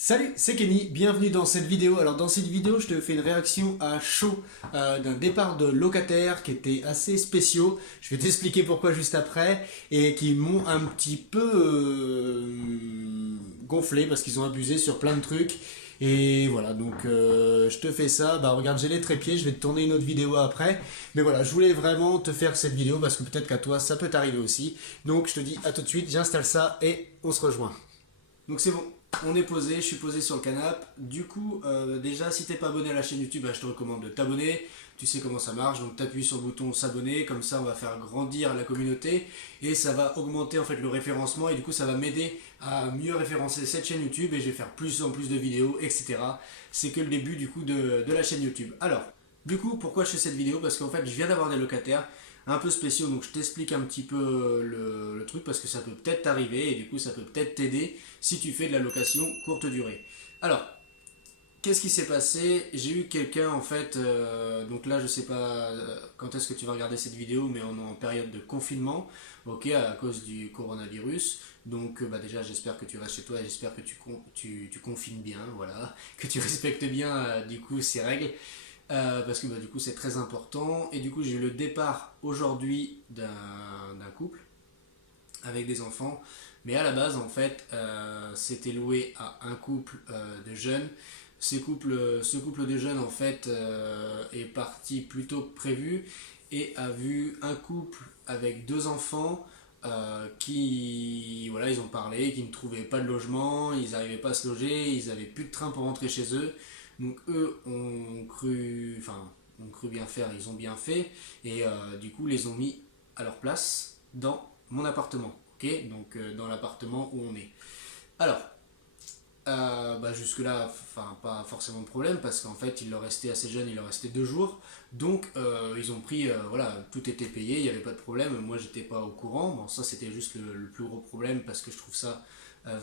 Salut, c'est Kenny, bienvenue dans cette vidéo. Alors dans cette vidéo, je te fais une réaction à chaud d'un départ de locataires qui étaient assez spéciaux. Je vais t'expliquer pourquoi juste après et qui m'ont un petit peu gonflé parce qu'ils ont abusé sur plein de trucs. Et voilà, donc je te fais ça. Bah regarde, j'ai les trépieds, je vais te tourner une autre vidéo après. Mais voilà, je voulais vraiment te faire cette vidéo parce que peut-être qu'à toi ça peut t'arriver aussi. Donc je te dis à tout de suite, j'installe ça et on se rejoint. Donc c'est bon, on est posé, je suis posé sur le canapé. Du coup, déjà, si t'es pas abonné à la chaîne YouTube, bah, je te recommande de t'abonner. Tu sais comment ça marche, donc t'appuies sur le bouton s'abonner, comme ça on va faire grandir la communauté et ça va augmenter en fait le référencement et du coup ça va m'aider à mieux référencer cette chaîne YouTube et je vais faire plus en plus de vidéos, etc. C'est que le début du coup de la chaîne YouTube. Alors, du coup, pourquoi je fais cette vidéo? Parce qu'en fait, je viens d'avoir des locataires un peu spéciaux, donc je t'explique un petit peu le truc parce que ça peut peut-être t'arriver et du coup ça peut peut-être t'aider si tu fais de la location courte durée. Alors, qu'est-ce qui s'est passé? J'ai eu quelqu'un en fait, donc là je sais pas quand est-ce que tu vas regarder cette vidéo, mais on est en période de confinement, ok, à cause du coronavirus. Donc bah, déjà j'espère que tu restes chez toi et j'espère que tu confines bien, voilà, que tu respectes bien du coup ces règles. Parce que bah, du coup c'est très important. Et du coup j'ai eu le départ aujourd'hui d'un couple avec des enfants. Mais à la base en fait c'était loué à un couple de jeunes. Ce couple de jeunes en fait est parti plus tôt que prévu et a vu un couple avec deux enfants qui voilà ils ont parlé, qui ne trouvaient pas de logement, ils n'arrivaient pas à se loger, ils avaient plus de train pour rentrer chez eux. Donc eux ont cru bien faire, ils ont bien fait et du coup les ont mis à leur place dans mon appartement, ok, donc dans l'appartement où on est. Alors bah jusque là, enfin pas forcément de problème parce qu'en fait il leur restait assez jeune, il leur restait 2 jours, donc ils ont pris, voilà, tout était payé, il n'y avait pas de problème. Moi j'étais pas au courant, bon ça c'était juste le plus gros problème parce que je trouve ça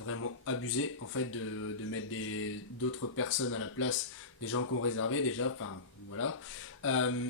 vraiment abusé en fait de mettre d'autres personnes à la place des gens qu'on réservait déjà, enfin voilà. Euh,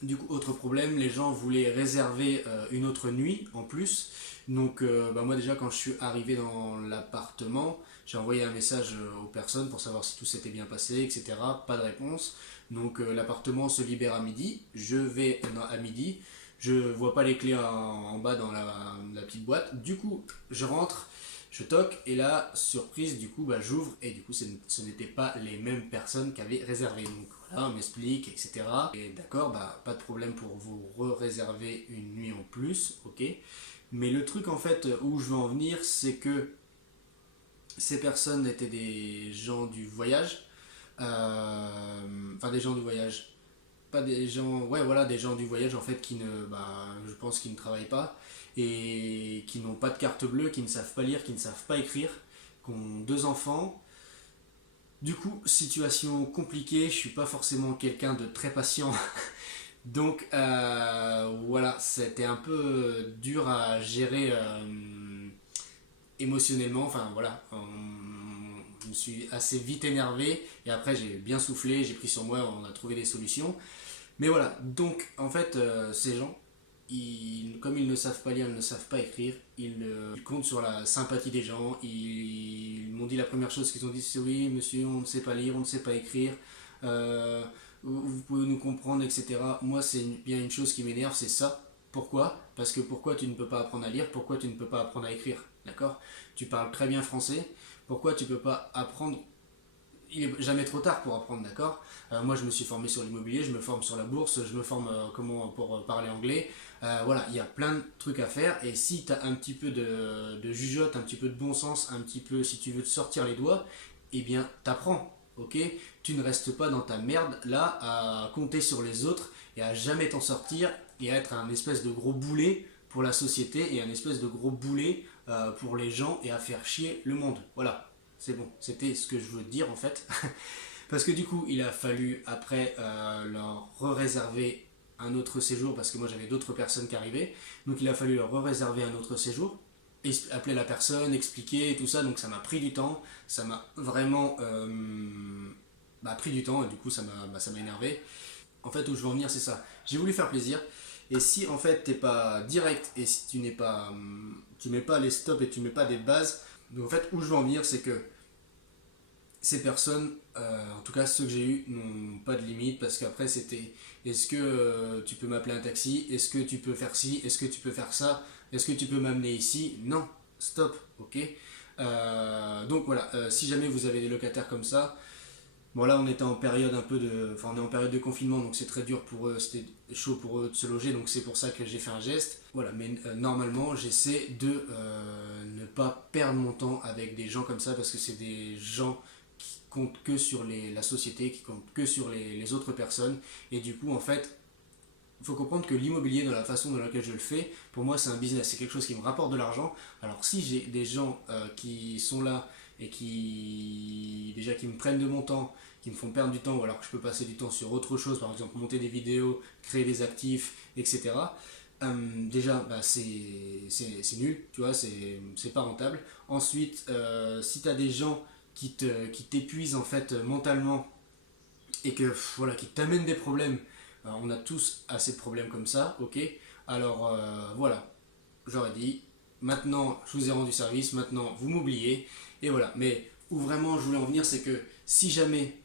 du coup, autre problème, les gens voulaient réserver une autre nuit en plus. Donc, bah, moi, déjà, quand je suis arrivé dans l'appartement, j'ai envoyé un message aux personnes pour savoir si tout s'était bien passé, etc. Pas de réponse. Donc, l'appartement se libère à midi. Je vais à midi. Je vois pas les clés en bas dans la petite boîte. Du coup, je rentre, je toque et là, surprise, du coup, bah, j'ouvre et du coup, ce n'étaient pas les mêmes personnes qui avaient réservé. Donc voilà, on m'explique, etc. Et d'accord, bah, pas de problème pour vous réserver une nuit en plus, ok. Mais le truc en fait où je veux en venir, c'est que ces personnes étaient des gens du voyage, enfin des gens du voyage, pas des gens, ouais voilà, des gens du voyage en fait qui ne, bah, je pense qu'ils ne travaillent pas et qui n'ont pas de carte bleue, qui ne savent pas lire, qui ne savent pas écrire, qui ont deux enfants. Du coup, situation compliquée, je suis pas forcément quelqu'un de très patient. Donc voilà, c'était un peu dur à gérer émotionnellement. Enfin voilà, je me suis assez vite énervé et après j'ai bien soufflé, j'ai pris sur moi, on a trouvé des solutions. Mais voilà, donc en fait, ces gens, comme ils ne savent pas lire, ils ne savent pas écrire, ils comptent sur la sympathie des gens. Ils m'ont dit la première chose qu'ils ont dit, c'est oui, monsieur, on ne sait pas lire, on ne sait pas écrire, euh, vous pouvez nous comprendre, etc. Moi, c'est bien une chose qui m'énerve, c'est ça. Pourquoi? Parce que pourquoi tu ne peux pas apprendre à lire, pourquoi tu ne peux pas apprendre à écrire, d'accord? Tu parles très bien français, pourquoi tu ne peux pas apprendre? Il est jamais trop tard pour apprendre, d'accord. Moi, je me suis formé sur l'immobilier, je me forme sur la bourse, je me forme comment pour parler anglais. Voilà, il y a plein de trucs à faire. Et si tu as un petit peu de jugeote, un petit peu de bon sens, un petit peu, si tu veux te sortir les doigts, eh bien, t'apprends, ok. Tu ne restes pas dans ta merde là à compter sur les autres et à jamais t'en sortir et à être un espèce de gros boulet pour la société et un espèce de gros boulet pour les gens et à faire chier le monde. Voilà, c'est bon, c'était ce que je veux dire en fait. Parce que du coup, il a fallu après leur réserver un autre séjour parce que moi j'avais d'autres personnes qui arrivaient. Donc il a fallu leur réserver un autre séjour, appeler la personne, expliquer tout ça. Donc ça m'a pris du temps, ça m'a vraiment pris du temps et du coup ça m'a énervé. En fait, où je veux en venir, c'est ça. J'ai voulu faire plaisir. Et si en fait t'es pas direct et si tu n'es pas, tu mets pas les stops et tu mets pas des bases, donc en fait où je veux en venir, c'est que ces personnes, en tout cas ceux que j'ai eu, n'ont pas de limite parce qu'après c'était est-ce que tu peux m'appeler un taxi, est-ce que tu peux faire ci, est-ce que tu peux faire ça, est-ce que tu peux m'amener ici. Non, stop, ok. Donc voilà, si jamais vous avez des locataires comme ça, bon là on était en période un peu de, enfin on est en période de confinement donc c'est très dur pour eux, c'était chaud pour eux de se loger donc c'est pour ça que j'ai fait un geste. Voilà, mais normalement j'essaie de ne pas perdre mon temps avec des gens comme ça parce que c'est des gens qui comptent que sur la société, qui comptent que sur les autres personnes et du coup en fait il faut comprendre que l'immobilier, dans la façon dans laquelle je le fais, pour moi c'est un business, c'est quelque chose qui me rapporte de l'argent. Alors si j'ai des gens qui sont là et qui déjà qui me prennent de mon temps, qui me font perdre du temps, ou alors que je peux passer du temps sur autre chose, par exemple monter des vidéos, créer des actifs, etc. Déjà, bah, c'est nul, tu vois, c'est pas rentable. Ensuite, si tu as des gens qui t'épuisent en fait mentalement et que voilà, qui t'amènent des problèmes. On a tous assez de problèmes comme ça, ok. Alors voilà, j'aurais dit, maintenant je vous ai rendu service, maintenant vous m'oubliez, et voilà. Mais où vraiment je voulais en venir, c'est que si jamais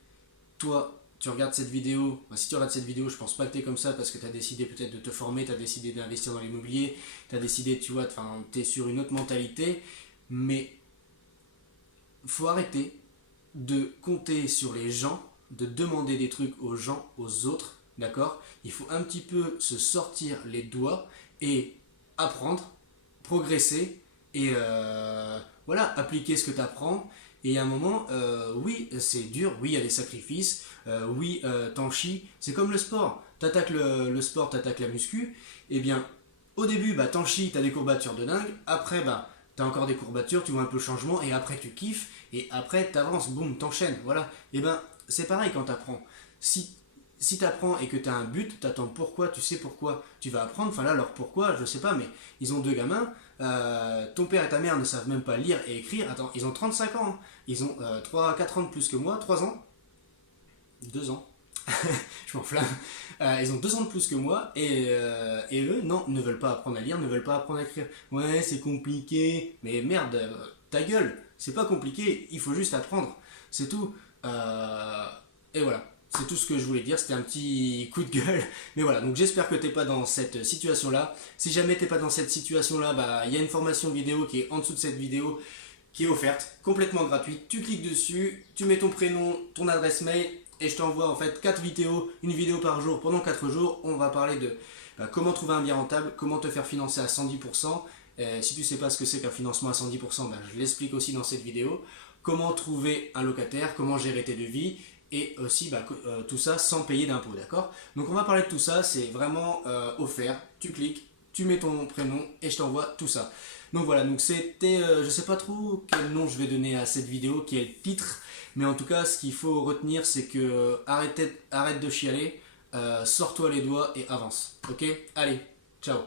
toi tu regardes cette vidéo, enfin, si tu regardes cette vidéo, je pense pas que tu es comme ça parce que tu as décidé peut-être de te former, tu as décidé d'investir dans l'immobilier, tu as décidé, tu vois, tu es sur une autre mentalité, mais faut arrêter de compter sur les gens, de demander des trucs aux gens, aux autres, d'accord. Il faut un petit peu se sortir les doigts et apprendre, progresser et voilà, appliquer ce que tu apprends. Et à un moment, oui, c'est dur, oui, il y a des sacrifices, oui, t'en chies. C'est comme le sport. T'attaques le sport, t'attaques la muscu. Eh bien, au début, bah, t'en chies, t'as des courbatures de dingue. Après, bah, t'as encore des courbatures, tu vois un peu le changement. Et après, tu kiffes. Et après, t'avances, boum, t'enchaînes. Voilà. Et ben, c'est pareil quand t'apprends. Si t'apprends et que t'as un but, t'attends pourquoi, tu sais pourquoi tu vas apprendre. Enfin là, alors pourquoi, je sais pas, mais ils ont deux gamins. Ton père et ta mère ne savent même pas lire et écrire. Attends, ils ont 35 ans. Hein. Ils ont 3-4 ans de plus que moi. 3 ans. 2 ans. Je m'enflamme. Ils ont 2 ans de plus que moi et eux, non, ne veulent pas apprendre à lire, ne veulent pas apprendre à écrire. Ouais, c'est compliqué. Mais merde, ta gueule, c'est pas compliqué, il faut juste apprendre. C'est tout. Et voilà. C'est tout ce que je voulais dire, c'était un petit coup de gueule. Mais voilà, donc j'espère que t'es pas dans cette situation-là. Si jamais t'es pas dans cette situation-là, bah il y a une formation vidéo qui est en dessous de cette vidéo qui est offerte, complètement gratuite. Tu cliques dessus, tu mets ton prénom, ton adresse mail et je t'envoie en fait 4 vidéos, une vidéo par jour pendant 4 jours. On va parler de comment trouver un bien rentable, comment te faire financer à 110%. Si tu sais pas ce que c'est qu'un financement à 110%, je l'explique aussi dans cette vidéo. Comment trouver un locataire, comment gérer tes devis et aussi tout ça sans payer d'impôts, d'accord. Donc on va parler de tout ça, c'est vraiment offert. Tu cliques, tu mets ton prénom et je t'envoie tout ça. Donc voilà, donc c'était, je sais pas trop quel nom je vais donner à cette vidéo, qui est le titre, mais en tout cas, ce qu'il faut retenir, c'est que arrête de chialer, sors-toi les doigts et avance. Ok. Allez, ciao.